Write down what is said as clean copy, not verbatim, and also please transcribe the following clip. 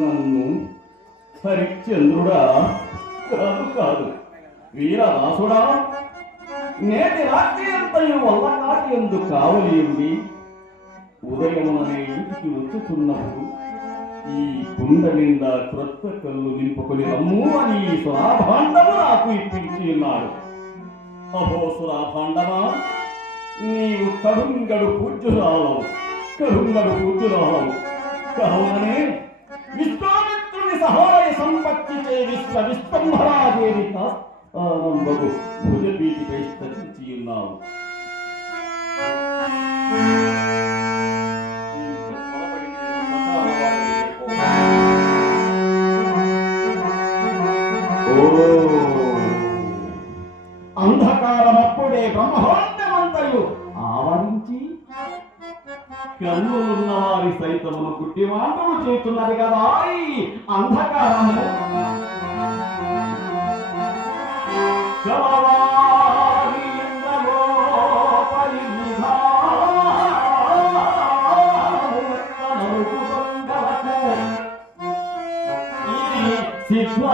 నన్ను హరిశ్చంద్రుడా కాదు కాదు వీరదాసుడా, నేటి రాత్రి అంతయు వల్లకాటి ఎందు కావలి ఉంది. ఉదయముననే ఇంటికి వచ్చుతున్నప్పుడు ఈ కుండ నిండా క్రొత్త కళ్ళు నింపుకొని రమ్ము అని ఈ సురాభాండము నాకు ఇప్పించి ఉన్నాడు. అహో సురాభాండమా, నీవు కడుంగడు పూజ్యురాలవు, కడుంగడు పూజ్యురాలవు కావుననే విశ్వామిత్రుని సహాయ సంపత్తి చే విశ్వంభరాదేవి కాస్తంబగు భుజపీఠిపై స్థించి ఉన్నావు. అంధకారమప్పుడే బ్రహ్మాండమంతయు ఆవరించి కన్నులున్న వారి సైతమును గుడ్డివాటము చేస్తున్నది కదా ఈ అంధకారము. ఇది సిద్ధ